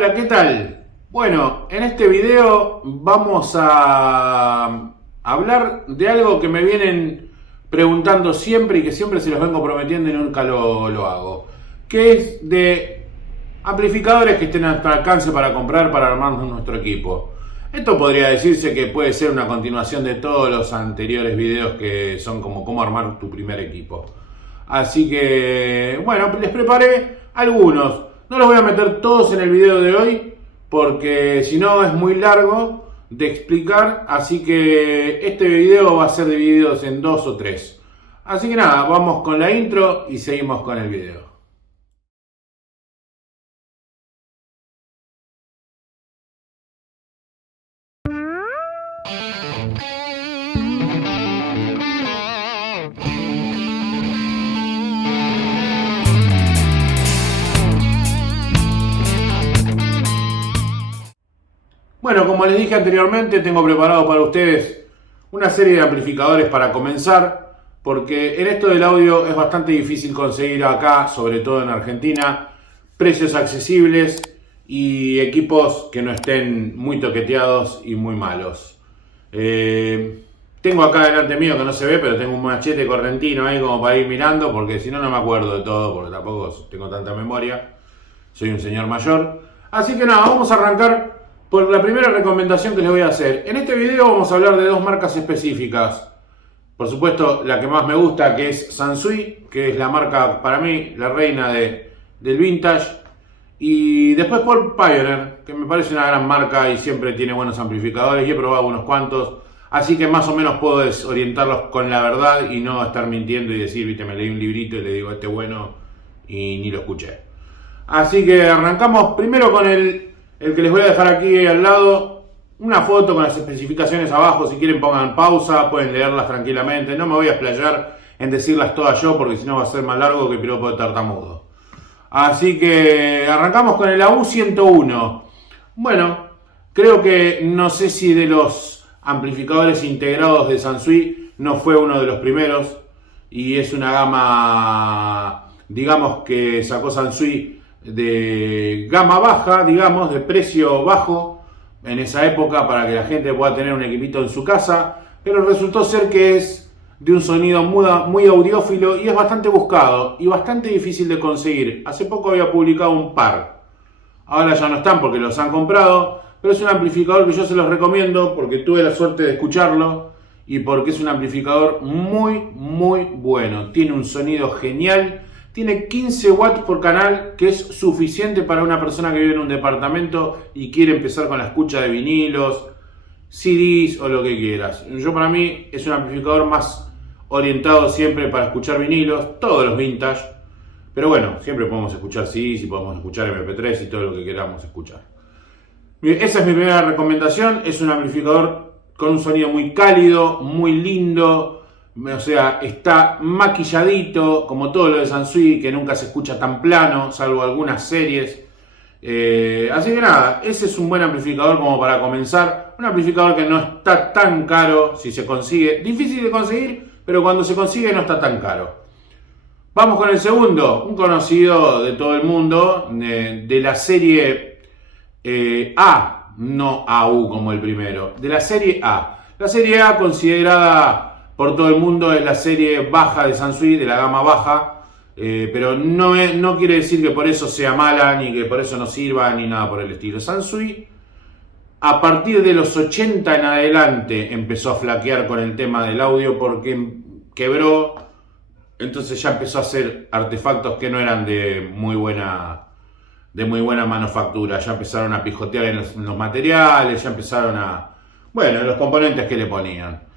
Hola, ¿qué tal? Bueno, en este video vamos a hablar de algo que me vienen preguntando siempre y que siempre se los vengo prometiendo y nunca lo hago, que es de amplificadores que estén a nuestro alcance para comprar para armarnos nuestro equipo. Esto podría decirse que puede ser una continuación de todos los anteriores videos que son como cómo armar tu primer equipo. Así que, bueno, les preparé algunos. No los voy a meter todos en el video de hoy porque si no es muy largo de explicar. Así que este video va a ser dividido en 2 o 3. Así que nada, vamos con la intro y seguimos con el video. Bueno, como les dije anteriormente, tengo preparado para ustedes una serie de amplificadores para comenzar, porque en esto del audio es bastante difícil conseguir acá, sobre todo en Argentina, precios accesibles y equipos que no estén muy toqueteados y muy malos. Tengo acá delante mío, que no se ve, pero tengo un machete correntino ahí como para ir mirando, porque si no, no me acuerdo de todo, porque tampoco tengo tanta memoria. Soy un señor mayor. Así que nada, vamos a arrancar por la primera recomendación que les voy a hacer. En este video vamos a hablar de dos marcas específicas. Por supuesto, la que más me gusta, que es Sansui, que es la marca, para mí, la reina del vintage. Y después por Pioneer, que me parece una gran marca y siempre tiene buenos amplificadores. Y he probado unos cuantos. Así que más o menos puedo orientarlos con la verdad y no estar mintiendo y decir, viste, me leí un librito y le digo, este bueno, y ni lo escuché. Así que arrancamos primero con el que les voy a dejar aquí al lado, una foto con las especificaciones abajo. Si quieren pongan pausa, pueden leerlas tranquilamente. No me voy a explayar en decirlas todas yo porque si no va a ser más largo que piropo de tartamudo. Así que arrancamos con el AU101. Bueno, creo que no sé si de los amplificadores integrados de Sansui no fue uno de los primeros. Y es una gama, digamos, que sacó Sansui de gama baja, digamos, de precio bajo en esa época para que la gente pueda tener un equipito en su casa, pero resultó ser que es de un sonido muy audiófilo y es bastante buscado y bastante difícil de conseguir. Hace poco había publicado un par, ahora ya no están porque los han comprado, pero es un amplificador que yo se los recomiendo porque tuve la suerte de escucharlo y porque es un amplificador muy bueno. Tiene un sonido genial. Tiene 15 watts por canal, que es suficiente para una persona que vive en un departamento y quiere empezar con la escucha de vinilos, CDs o lo que quieras. Yo, para mí, es un amplificador más orientado siempre para escuchar vinilos, todos los vintage. Pero bueno, siempre podemos escuchar CDs y podemos escuchar MP3 y todo lo que queramos escuchar. Bien, esa es mi primera recomendación. Es un amplificador con un sonido muy cálido, muy lindo. O sea, está maquilladito, como todo lo de Sansui, que nunca se escucha tan plano, salvo algunas series. Así que nada, ese es un buen amplificador como para comenzar. Un amplificador que no está tan caro si se consigue. Difícil de conseguir, pero cuando se consigue no está tan caro. Vamos con el segundo, un conocido de todo el mundo, de la serie A, no AU como el primero, de la serie A. La serie A, considerada por todo el mundo, es la serie baja de Sansui, de la gama baja, pero no quiere decir que por eso sea mala, ni que por eso no sirva, ni nada por el estilo. Sansui, a partir de los 80 en adelante, empezó a flaquear con el tema del audio porque quebró, entonces ya empezó a hacer artefactos que no eran de muy buena manufactura. Ya empezaron a pijotear en los materiales, ya empezaron en los componentes que le ponían.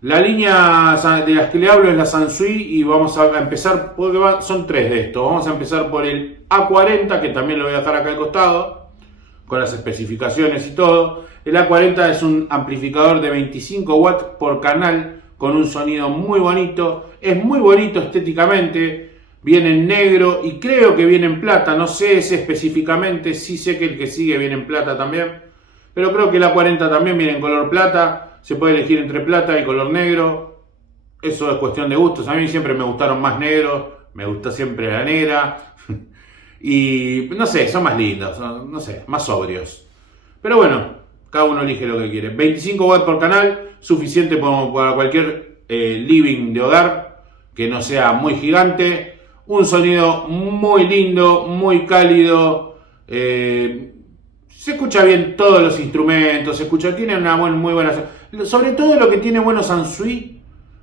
La línea de las que le hablo es la Sansui y vamos a empezar, porque son tres de estos. Vamos a empezar por el A40, que también lo voy a dejar acá al costado, con las especificaciones y todo. El A40 es un amplificador de 25 watts por canal, con un sonido muy bonito. Es muy bonito estéticamente, viene en negro y creo que viene en plata. No sé ese específicamente, sí sé que el que sigue viene en plata también. Pero creo que el A40 también viene en color plata. Se puede elegir entre plata y color negro. Eso es cuestión de gustos. A mí siempre me gustaron más negros. Me gustó siempre la negra. Y no sé, son más lindos, no sé, más sobrios. Pero bueno, cada uno elige lo que quiere. 25 watts por canal, suficiente para cualquier living de hogar, que no sea muy gigante. Un sonido muy lindo, muy cálido. Se escucha bien todos los instrumentos, tiene una muy buena... Sobre todo lo que tiene bueno Sansui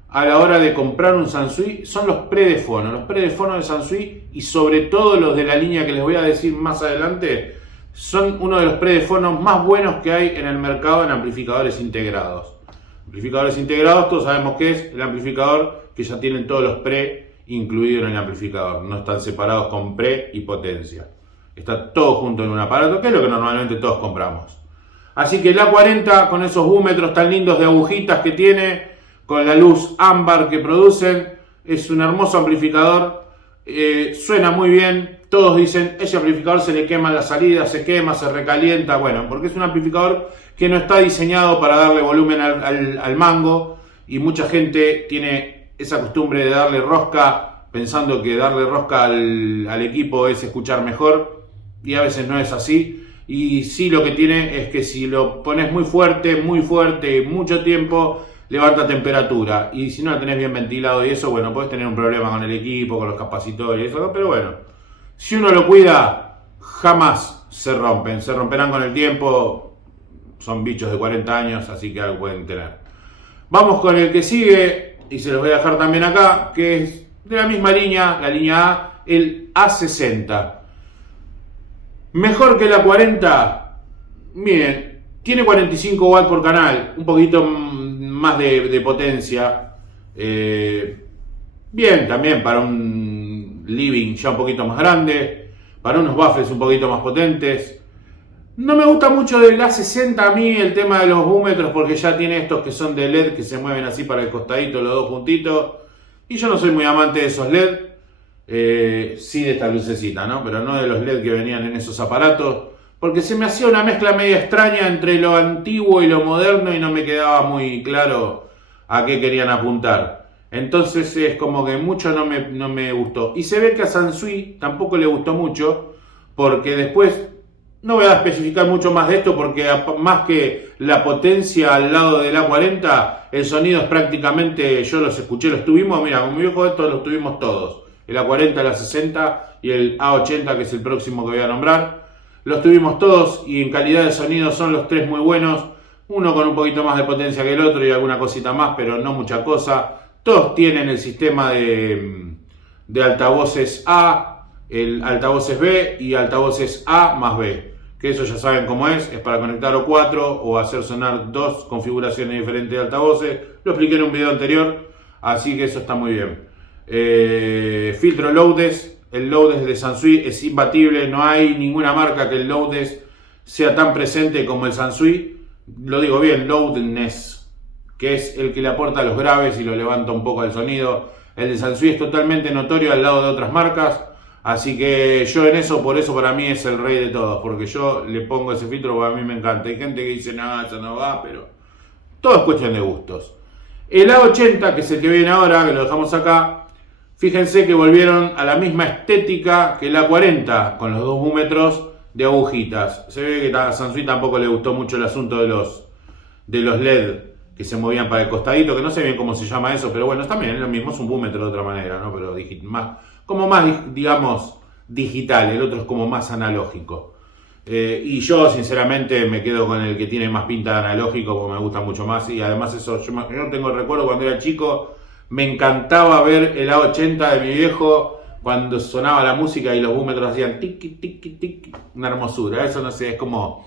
a la hora de comprar un Sansui son los pre-de-fono. Los pre-de-fono de Sansui, y sobre todo los de la línea que les voy a decir más adelante, son uno de los pre-de-fonos más buenos que hay en el mercado en amplificadores integrados. Amplificadores integrados, todos sabemos que es el amplificador que ya tienen todos los pre incluidos en el amplificador. No están separados con pre y potencia. Está todo junto en un aparato, que es lo que normalmente todos compramos. Así que el A40, con esos búmetros tan lindos de agujitas que tiene, con la luz ámbar que producen, es un hermoso amplificador. Suena muy bien. Todos dicen, ese amplificador se le quema la salida, se quema, se recalienta. Bueno, porque es un amplificador que no está diseñado para darle volumen al mango, y mucha gente tiene esa costumbre de darle rosca, pensando que darle rosca al equipo es escuchar mejor, y a veces no es así. Y sí, lo que tiene es que si lo pones muy fuerte, mucho tiempo, levanta temperatura, y si no lo tenés bien ventilado y eso, bueno, puedes tener un problema con el equipo, con los capacitores y eso, pero bueno, si uno lo cuida, jamás se rompen. Se romperán con el tiempo, son bichos de 40 años, así que algo pueden tener. Vamos con el que sigue, y se los voy a dejar también acá, que es de la misma línea, la línea A, el A60. Mejor que la 40, miren, tiene 45 watts por canal, un poquito más de potencia. Bien, también para un living ya un poquito más grande, para unos baffles un poquito más potentes. No me gusta mucho del A60 a mí el tema de los búmetros, porque ya tiene estos que son de LED, que se mueven así para el costadito, los dos puntitos. Y yo no soy muy amante de esos LED. Sí, de esta lucecita, ¿no? Pero no de los LED que venían en esos aparatos, porque se me hacía una mezcla media extraña entre lo antiguo y lo moderno, y no me quedaba muy claro a qué querían apuntar. Entonces es como que mucho no me gustó. Y se ve que a Sansui tampoco le gustó mucho, porque después, no voy a especificar mucho más de esto, porque más que la potencia al lado del A40, el sonido es prácticamente, yo los escuché, los tuvimos, mira, con mi viejo estos los tuvimos todos. El A40, el A60 y el A80, que es el próximo que voy a nombrar. Los tuvimos todos, y en calidad de sonido son los tres muy buenos. Uno con un poquito más de potencia que el otro y alguna cosita más, pero no mucha cosa. Todos tienen el sistema de altavoces A, el altavoces B y altavoces A más B. Que eso ya saben cómo es para conectar o 4 o hacer sonar dos configuraciones diferentes de altavoces. Lo expliqué en un video anterior, así que eso está muy bien. Filtro Loudness, el Loudness de Sansui es imbatible, no hay ninguna marca que el Loudness sea tan presente como el Sansui. Lo digo bien, Loudness, que es el que le aporta los graves y lo levanta un poco el sonido. El de Sansui es totalmente notorio al lado de otras marcas, así que yo en eso, por eso para mí es el rey de todos, porque yo le pongo ese filtro porque a mí me encanta. Hay gente que dice, no, eso no va, pero todo es cuestión de gustos. El A80, que es el que viene ahora, que lo dejamos acá, fíjense que volvieron a la misma estética que el A40, con los dos búmetros de agujitas. Se ve que a Sansui tampoco le gustó mucho el asunto de los LED que se movían para el costadito, que no sé bien cómo se llama eso, pero bueno, también es lo mismo, es un búmetro de otra manera, ¿no? Pero digamos, digital, el otro es como más analógico. Y yo sinceramente me quedo con el que tiene más pinta de analógico, porque me gusta mucho más, y además eso, yo tengo el recuerdo cuando era chico, me encantaba ver el A80 de mi viejo cuando sonaba la música y los búmetros hacían tiki tiki tiki, una hermosura. Eso no sé, es como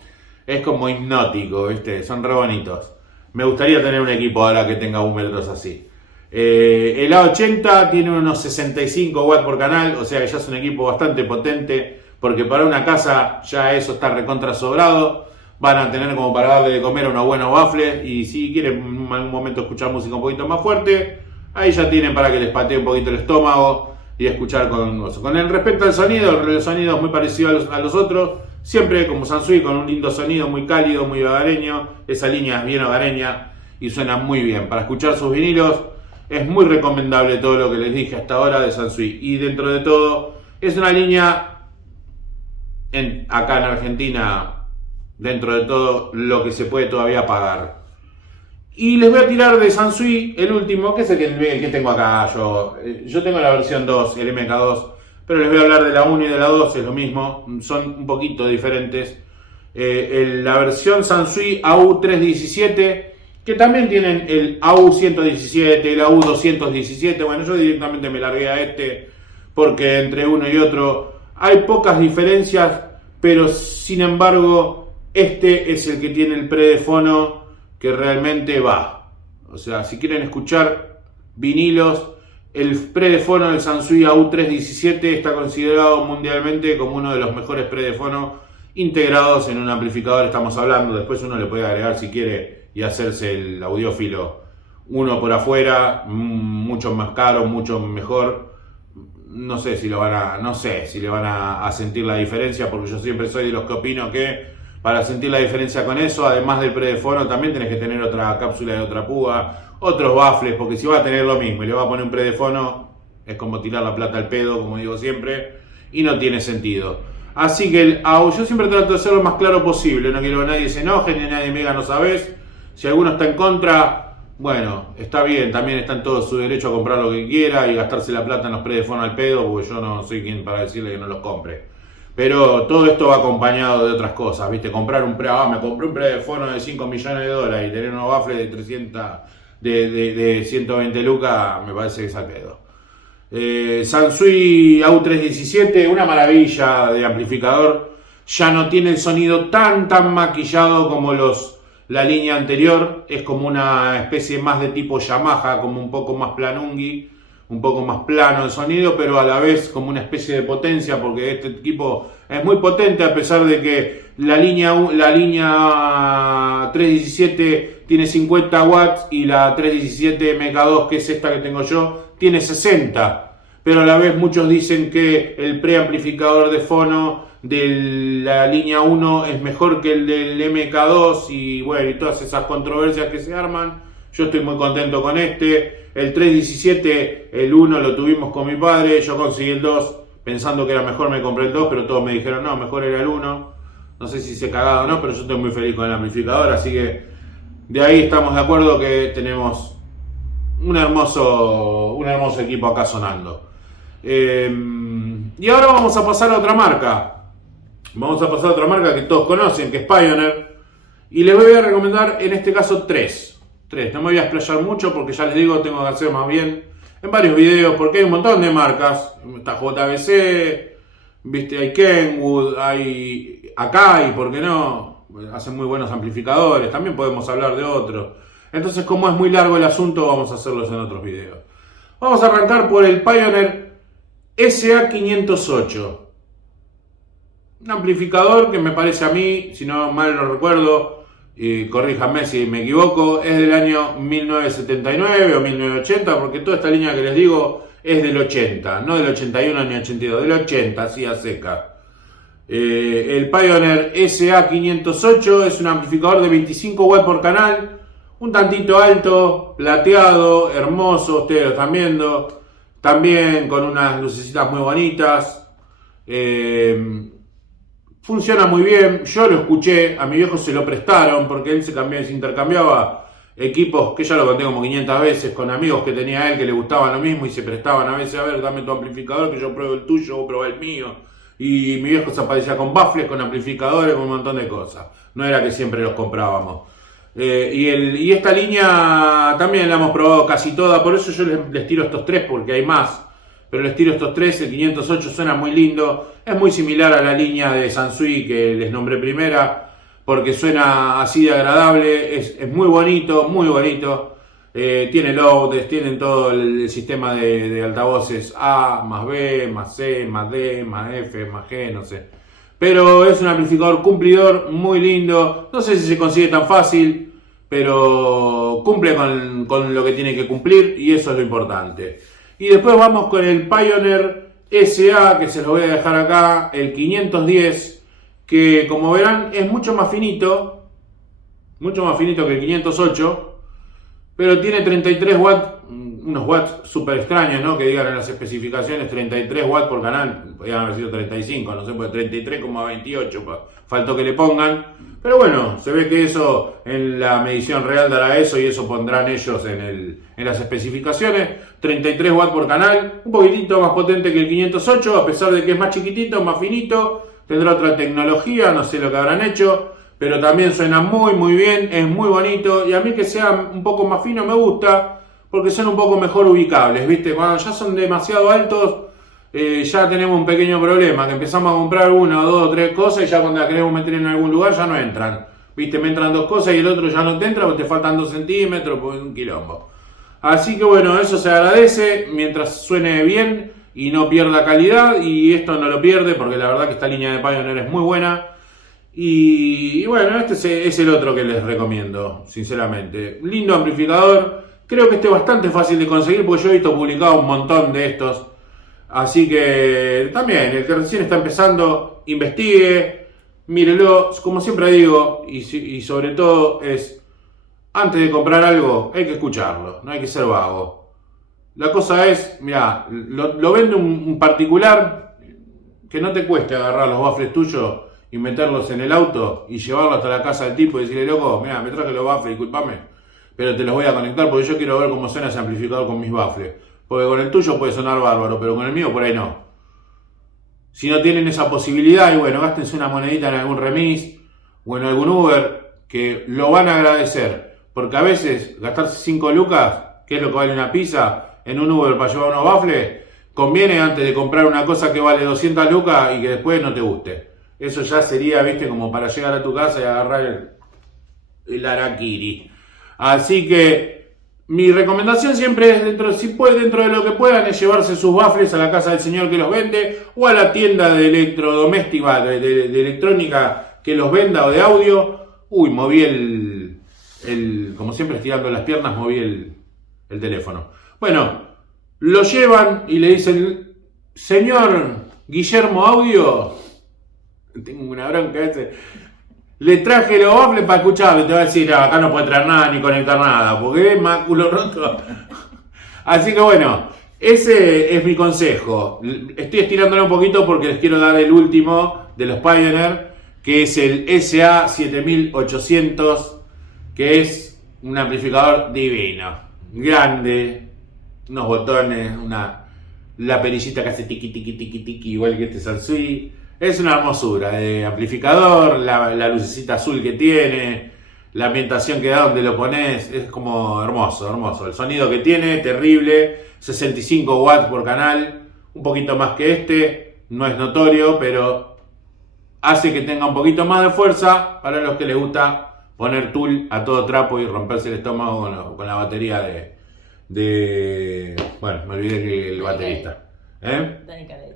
hipnótico, ¿viste? Son re bonitos. Me gustaría tener un equipo ahora que tenga búmetros así. El A80 tiene unos 65 watts por canal, o sea que ya es un equipo bastante potente, porque para una casa ya eso está recontra sobrado. Van a tener como para darle de comer unos buenos baffles, y si quieren en algún momento escuchar música un poquito más fuerte, ahí ya tienen para que les patee un poquito el estómago y escuchar con el respecto al sonido. El sonido es muy parecido a los otros, siempre como Sansui, con un lindo sonido, muy cálido, muy hogareño. Esa línea es bien hogareña y suena muy bien. Para escuchar sus vinilos es muy recomendable todo lo que les dije hasta ahora de Sansui. Y dentro de todo es una línea acá en Argentina, dentro de todo lo que se puede todavía pagar. Y les voy a tirar de Sansui el último, que es el que tengo acá yo. Yo tengo la versión 2, el MK2, pero les voy a hablar de la 1 y de la 2, es lo mismo, son un poquito diferentes. La versión Sansui AU317, que también tienen el AU117, el AU217. Bueno, yo directamente me largué a este porque entre uno y otro hay pocas diferencias, pero sin embargo este es el que tiene el pre de fono que realmente va. O sea, si quieren escuchar vinilos, el pre de fono del Sansui AU317 está considerado mundialmente como uno de los mejores pre de fono integrados en un amplificador. Estamos hablando, después uno le puede agregar si quiere y hacerse el audiófilo uno por afuera, mucho más caro, mucho mejor. No sé si le van a sentir la diferencia, porque yo siempre soy de los que opino que para sentir la diferencia con eso, además del pre de fono, también tenés que tener otra cápsula de otra púa, otros baffles, porque si va a tener lo mismo y le va a poner un pre de fono, es como tirar la plata al pedo, como digo siempre, y no tiene sentido. Así que el AU, yo siempre trato de hacer lo más claro posible, no quiero que nadie se enoje, ni nadie me diga no sabes. Si alguno está en contra, bueno, está bien, también está en todo su derecho a comprar lo que quiera y gastarse la plata en los pre de fono al pedo, porque yo no soy quien para decirle que no los compre. Pero todo esto va acompañado de otras cosas, ¿viste? Comprar un pre, me compré un pre de fono de 5 millones de dólares y tener unos baffles de 300, de 120 lucas, me parece que es al pedo. Sansui AU317, una maravilla de amplificador, ya no tiene el sonido tan maquillado como la línea anterior, es como una especie más de tipo Yamaha, como un poco más planungui, un poco más plano el sonido, pero a la vez como una especie de potencia, porque este equipo es muy potente, a pesar de que la línea 317 tiene 50 watts y la 317 MK2, que es esta que tengo yo, tiene 60, pero a la vez muchos dicen que el preamplificador de fono de la línea 1 es mejor que el del MK2 y bueno, y todas esas controversias que se arman. Yo estoy muy contento con este. El 317, el 1 lo tuvimos con mi padre, yo conseguí el 2 pensando que era mejor, me compré el 2, pero todos me dijeron no, mejor era el 1. No sé si se cagado o no, pero yo estoy muy feliz con el amplificador, así que de ahí estamos de acuerdo que tenemos un hermoso equipo acá sonando. Y ahora vamos a pasar a otra marca. Vamos a pasar a otra marca que todos conocen, que es Pioneer. Y les voy a recomendar en este caso tres. No me voy a explayar mucho porque ya les digo, tengo que hacer más bien en varios videos porque hay un montón de marcas. Está JBC, viste, hay Kenwood, hay Akai, ¿por qué no? Hacen muy buenos amplificadores, también podemos hablar de otros. Entonces, como es muy largo el asunto, vamos a hacerlos en otros videos. Vamos a arrancar por el Pioneer SA508. Un amplificador que me parece a mí, si no mal no recuerdo, y corríjanme si me equivoco, es del año 1979 o 1980, porque toda esta línea que les digo es del 80, no del 81 ni 82, del 80, así a seca. El Pioneer SA508 es un amplificador de 25 watts por canal, un tantito alto, plateado, hermoso, ustedes lo están viendo, también con unas lucecitas muy bonitas. Funciona muy bien, yo lo escuché, a mi viejo se lo prestaron porque él se intercambiaba equipos, que ya lo conté como 500 veces, con amigos que tenía él que le gustaban lo mismo y se prestaban a veces, a ver, dame tu amplificador que yo pruebo el tuyo, vos probá el mío. Y mi viejo se aparecía con baffles, con amplificadores, con un montón de cosas. No era que siempre los comprábamos. Y esta línea también la hemos probado casi toda, por eso yo les tiro estos tres porque hay más. Pero les tiro estos tres, el 508 suena muy lindo, es muy similar a la línea de Sansui que les nombré primera, porque suena así de agradable, es muy bonito, muy bonito. Tiene loads, tienen todo el sistema de altavoces A, más B, más C, más D, más F, más G, no sé. Pero es un amplificador cumplidor, muy lindo, no sé si se consigue tan fácil, pero cumple con lo que tiene que cumplir y eso es lo importante. Y después vamos con el Pioneer SA, que se los voy a dejar acá, el 510, que como verán es mucho más finito que el 508, pero tiene 33 watts, un unos watts súper extraños, ¿no? Que digan en las especificaciones 33 watts por canal, podrían haber sido 35, no sé, pues 33,28, faltó que le pongan. Pero bueno, se ve que eso en la medición real dará eso y eso pondrán ellos en las especificaciones. 33 watts por canal, un poquitito más potente que el 508, a pesar de que es más chiquitito, más finito, tendrá otra tecnología, no sé lo que habrán hecho, pero también suena muy muy bien, es muy bonito y a mí que sea un poco más fino me gusta porque son un poco mejor ubicables, ¿viste? Cuando ya son demasiado altos ya tenemos un pequeño problema, que empezamos a comprar una o dos o tres cosas y ya cuando la queremos meter en algún lugar ya no entran, ¿viste? Me entran dos cosas y el otro ya no te entra porque te faltan 2 centímetros, pues es un quilombo. Así que bueno, eso se agradece mientras suene bien y no pierda calidad, y esto no lo pierde porque la verdad que esta línea de Pioneer es muy buena. Y bueno, este es el otro que les recomiendo, sinceramente. Lindo amplificador, creo que este es bastante fácil de conseguir porque yo he visto publicado un montón de estos. Así que también, el que recién está empezando, investigue, mírelo, como siempre digo, y sobre todo es, antes de comprar algo hay que escucharlo, no hay que ser vago. La cosa es, mira, lo vende un particular, que no te cueste agarrar los baffles tuyos y meterlos en el auto y llevarlo hasta la casa del tipo y decirle, loco, mira, me traje los baffles, disculpame, pero te los voy a conectar porque yo quiero ver cómo suena ese amplificador con mis baffles. Porque con el tuyo puede sonar bárbaro, pero con el mío por ahí no. Si no tienen esa posibilidad, y bueno, gástense una monedita en algún remis o en algún Uber, que lo van a agradecer. Porque a veces gastarse 5 lucas, que es lo que vale una pizza, en un Uber para llevar unos baffles, conviene antes de comprar una cosa que vale 200 lucas y que después no te guste. Eso ya sería, viste, como para llegar a tu casa y agarrar el harakiri. Así que mi recomendación siempre es, dentro de lo que puedan, es llevarse sus baffles a la casa del señor que los vende o a la tienda de electrodoméstica, de electrónica que los venda o de audio. Uy, moví como siempre estirando las piernas, moví el teléfono. Bueno, lo llevan y le dicen, señor Guillermo Audio, tengo una bronca le traje los baffles para escuchar, te va a decir, acá no puede traer nada ni conectar nada, porque es más culo roto. Así que bueno, ese es mi consejo. Estoy estirándolo un poquito porque les quiero dar el último de los Pioneer, que es el SA7800, que es un amplificador divino, grande, unos botones, la perillita que hace tiqui tiqui tiqui tiqui, igual que este Sansui. Es una hermosura de amplificador, la lucecita azul que tiene, la ambientación que da donde lo pones, es como hermoso, hermoso. El sonido que tiene, terrible, 65 watts por canal, un poquito más que este, no es notorio, pero hace que tenga un poquito más de fuerza para los que les gusta poner Tool a todo trapo y romperse el estómago con la batería bueno, me olvidé que el baterista.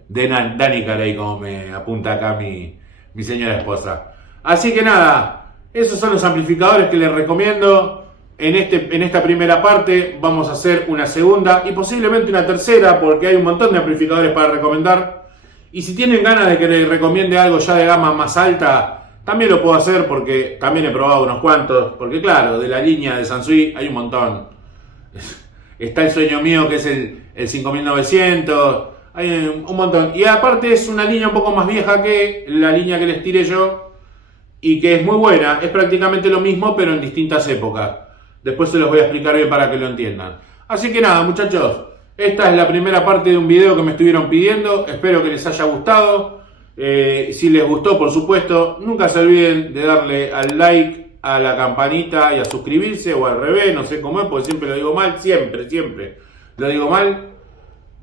Dani Carey, como me apunta acá mi señora esposa. Así que nada, esos son los amplificadores que les recomiendo. En esta primera parte vamos a hacer una segunda y posiblemente una tercera, porque hay un montón de amplificadores para recomendar. Y si tienen ganas de que les recomiende algo ya de gama más alta, también lo puedo hacer porque también he probado unos cuantos. Porque claro, de la línea de Sansui hay un montón. Está el sueño mío, que es el 5900. Hay un montón. Y aparte es una línea un poco más vieja que la línea que les tiré yo. Y que es muy buena. Es prácticamente lo mismo, pero en distintas épocas. Después se los voy a explicar bien para que lo entiendan. Así que nada, muchachos. Esta es la primera parte de un video que me estuvieron pidiendo. Espero que les haya gustado. Si les gustó, por supuesto, nunca se olviden de darle al like, a la campanita y a suscribirse, o al revés, no sé cómo es, porque siempre lo digo mal, siempre lo digo mal.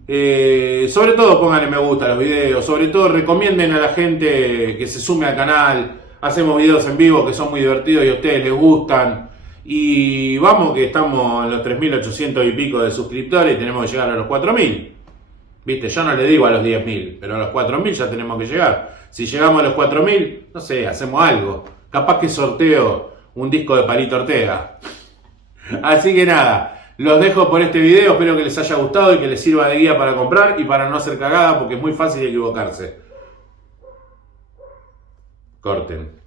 Sobre todo pónganle me gusta a los videos, sobre todo recomienden a la gente que se sume al canal. Hacemos videos en vivo que son muy divertidos y a ustedes les gustan. Y vamos que estamos en los 3.800 y pico de suscriptores y tenemos que llegar a los 4.000. Viste, yo no le digo a los 10.000, pero a los 4.000 ya tenemos que llegar. Si llegamos a los 4.000, no sé, hacemos algo. Capaz que sorteo un disco de Palito Ortega. Así que nada, los dejo por este video, espero que les haya gustado y que les sirva de guía para comprar y para no hacer cagada porque es muy fácil equivocarse. Corten.